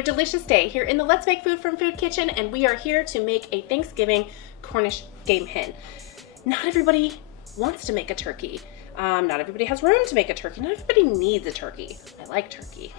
another delicious day here in the Let's Make Food from Food kitchen, and we are here to make a Thanksgiving Cornish game hen. Not everybody wants to make a turkey. Not everybody has room to make a turkey. Not everybody needs a turkey. I like turkey.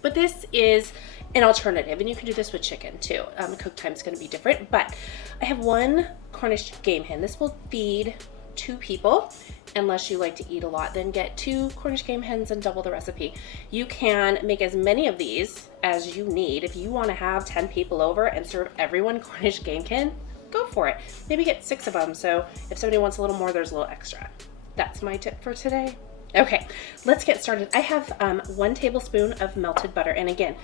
But this is an alternative, and you can do this with chicken too. Cook time is going to be different, but I have one Cornish game hen. This will feed 2 people. Unless you like to eat a lot, then get 2 Cornish game hens and double the recipe. You can make as many of these as you need. If you want to have 10 people over and serve everyone Cornish game hen, go for it. Maybe get 6 of them, so if somebody wants a little more, there's a little extra. That's my tip for today. Okay, let's get started. I have 1 tablespoon of melted butter, and again,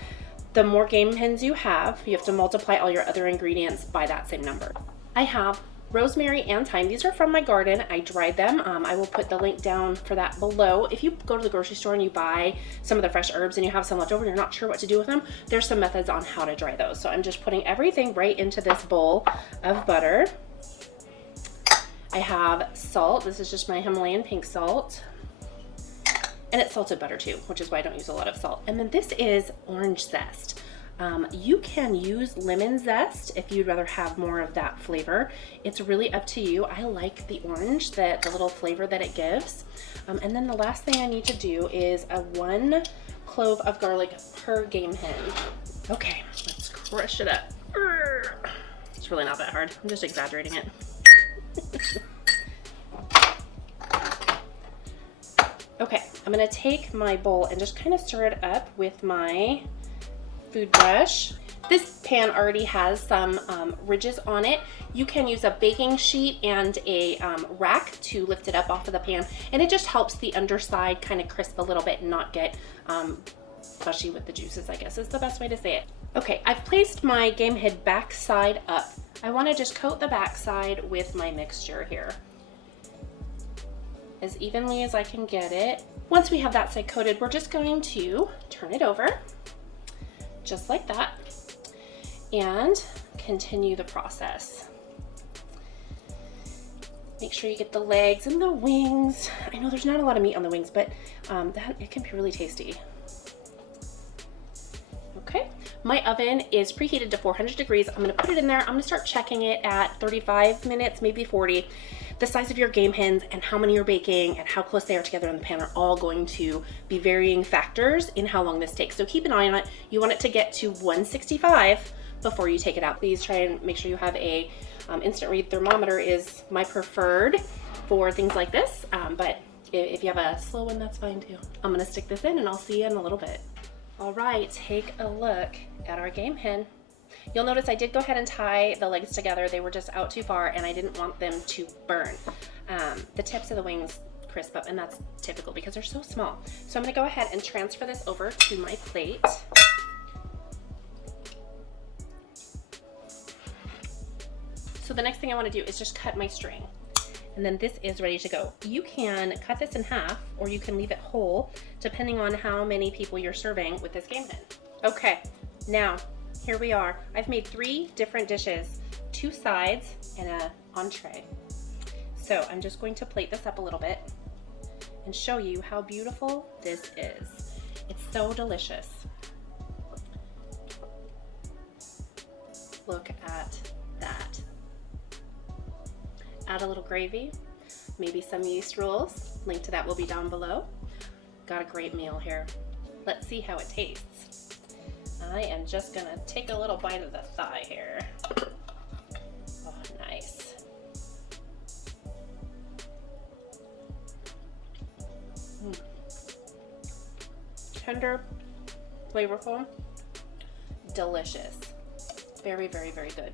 the more game hens you have to multiply all your other ingredients by that same number. I have rosemary and thyme. These are from my garden. I dried them. I will put the link down for that below. If you go to the grocery store and you buy some of the fresh herbs and you have some left over and you're not sure what to do with them, there's some methods on how to dry those. So I'm just putting everything right into this bowl of butter. I have salt. This is just my Himalayan pink salt. And it's salted butter too, which is why I don't use a lot of salt. And then this is orange zest. You can use lemon zest if you'd rather have more of that flavor. It's really up to you. I like the orange, the little flavor that it gives. And then the last thing I need to do is a 1 clove of garlic per game hen. Okay, let's crush it up. It's really not that hard. I'm just exaggerating it. Okay, I'm gonna take my bowl and just kind of stir it up with my food brush. This pan already has some ridges on it. You can use a baking sheet and a rack to lift it up off of the pan, and it just helps the underside kind of crisp a little bit and not get mushy with the juices, I guess is the best way to say it. Okay, I've placed my game hen back side up. I want to just coat the back side with my mixture here as evenly as I can get it. Once we have that side coated, we're just going to turn it over just like that and continue the process. Make sure you get the legs and the wings. I know there's not a lot of meat on the wings, but it can be really tasty. Okay, my oven is preheated to 400 degrees. I'm gonna put it in there. I'm gonna start checking it at 35 minutes, maybe 40. The size of your game hens and how many you're baking and how close they are together in the pan are all going to be varying factors in how long this takes. So keep an eye on it. You want it to get to 165 before you take it out. Please try and make sure you have a instant read thermometer is my preferred for things like this. But if you have a slow one, that's fine too. I'm gonna stick this in and I'll see you in a little bit. All right, take a look at our game hen. You'll notice I did go ahead and tie the legs together. They were just out too far and I didn't want them to burn. The tips of the wings crisp up, and that's typical because they're so small. So I'm gonna go ahead and transfer this over to my plate. So the next thing I wanna do is just cut my string. And then this is ready to go. You can cut this in half or you can leave it whole depending on how many people you're serving with this game hen. Okay, now here we are. I've made 3 different dishes, 2 sides and an entree. So I'm just going to plate this up a little bit and show you how beautiful this is. It's so delicious. Look at that. Add a little gravy, maybe some yeast rolls. Link to that will be down below. Got a great meal here. Let's see how it tastes. I am just gonna take a little bite of the thigh here. Oh, nice. Tender, flavorful, delicious. Very, very, very good.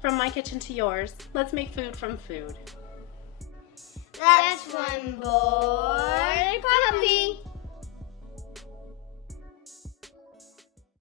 From my kitchen to yours, let's make food from food. That's one boy puppy.